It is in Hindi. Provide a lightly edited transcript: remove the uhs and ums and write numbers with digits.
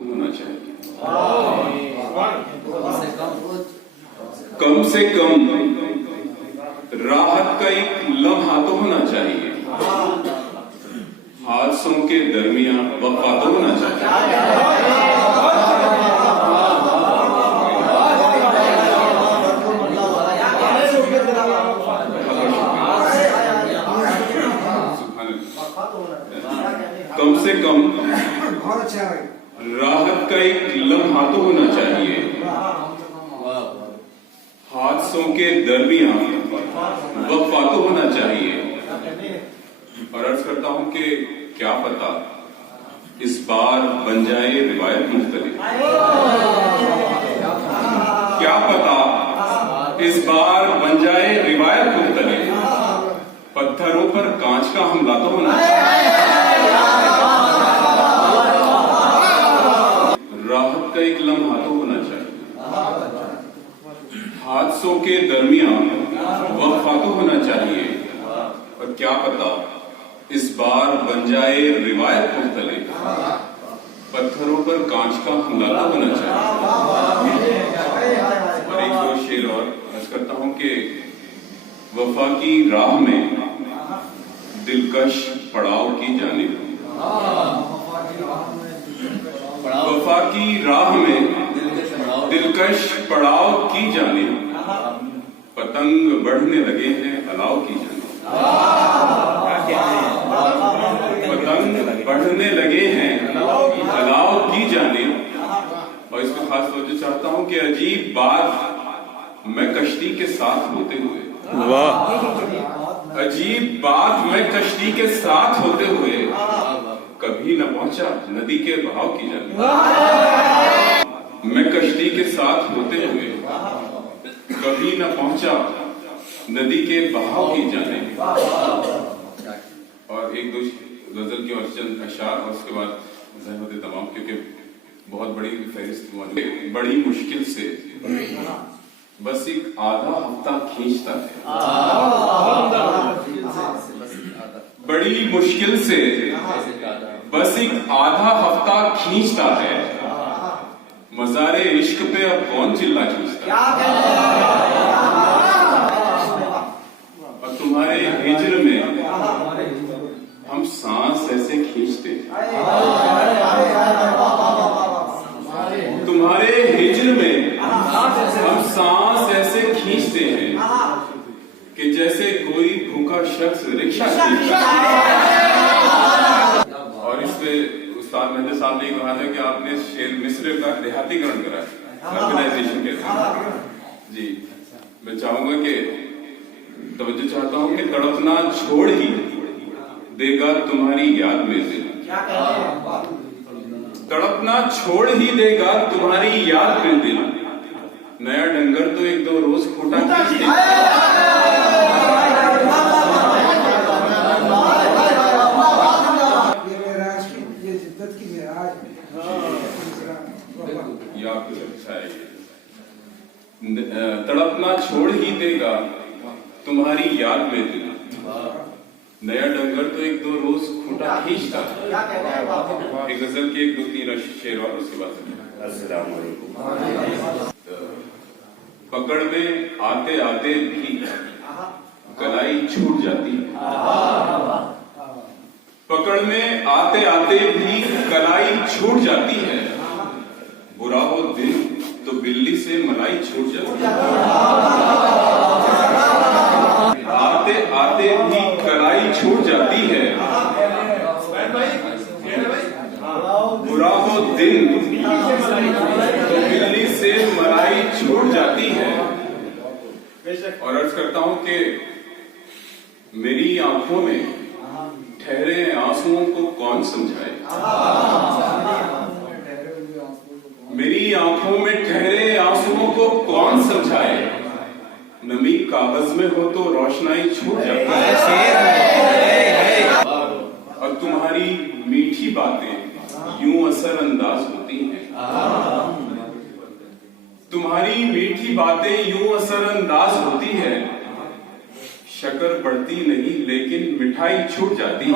होना चाहिए। कम से कम राहत का एक लम्हा तो होना चाहिए। हादसों के दरमियान वफा तो होना चाहिए। कम से कम राहत का एक लम्हा तो होना चाहिए। हादसों के दरमियान वफा तो होना चाहिए। और अर्ज करता हूं कि क्या पता इस बार बन जाए रिवायत मुख्तलिफ। क्या पता इस बार बन जाए रिवायत मुख्तलिफ। पत्थरों पर कांच का हमला तो होना चाहिए। राहत का एक लम्हा तो होना चाहिए। हादसों के दरमियान वफा तो होना चाहिए। और क्या पता इस बार बन जाए रिवायत मुख्तलिफ। पत्थरों पर कांच का हमला तो होना चाहिए। और एक दो शेर और अर्ज करता हूं कि वफा की राह में दिलकश पड़ाव की जानिब। वफा की राह में दिलकश पड़ाव की जानिब। पतंग बढ़ने लगे हैं अलाव की जानिब। पतंग बढ़ने लगे हैं अलाव की जानिब। और इसको खास तवज्जो चाहता हूं कि अजीब बात मैं कश्ती के साथ होते हुए। वाह, अजीब बात मैं कश्ती के साथ होते हुए कभी न पहुंचा नदी के बहाव की जानिब। मैं कश्ती के साथ होते हुए कभी न पहुंचा नदी के बहाव की जानिब। और एक दो गजल की और चंद अशार और उसके बाद ज़हमत तमाम, क्योंकि बहुत बड़ी फहरिस्त मौजूद है। बड़ी मुश्किल से बस एक आधा हफ्ता खींचता है। बड़ी मुश्किल से बस एक आधा हफ्ता खींचता है। मज़ारे इश्क पे अब कौन चिल्ला खींचता है। और तुम्हारे हिज्र में हम सांस ऐसे खींचते हैं। तुम्हारे हिज्र में हम सांस ऐसे खींचते हैं कि जैसे कोई भूखा शख्स रिक्शा खींचता है। और इस पे उस्ताद मेहदी साहब ने कहा था कि आपने शेर मिस्र का देहातीकरण करा है, अर्बनाइजेशन के साथ। जी मैं चाहूंगा कि तवज्जो चाहता हूं कि तड़पना छोड़ ही देगा तुम्हारी याद में दिल। तड़पना छोड़ ही देगा तुम्हारी याद में दिल। नया डंगर तो एक दो रोज खोटा खींच देगा। तड़पना छोड़ ही देगा तुम्हारी याद में दिल। नया डंगर तो एक दो रोज खूंटा खींचता है। एक गजल के एक दो तीन शेर और उसके बाद अस्सलाम वालेकुम। पकड़ में आते आते भी कलाई छूट जाती है। पकड़ में आते आते भी कलाई छूट जाती है। बुरा हो दिन तो बिल्ली से मलाई छूट जाती है। आते आते भी कलाई छूट जाती है। बुरा हो दिन तो बिल्ली से मलाई छूट जाती है। और अर्ज करता हूं कि मेरी आंखों में ठहरे आंसुओं को कौन समझाए। मेरी आंखों में ठहरे आंसुओं को कौन समझाए। नमी कागज में हो तो रोशनाई छूट जाती है। और तुम्हारी मीठी बातें यूं असर अंदाज होती हैं। तुम्हारी मीठी बातें यूं असर अंदाज होती है। शक्कर बढ़ती नहीं लेकिन मिठाई छूट जाती है।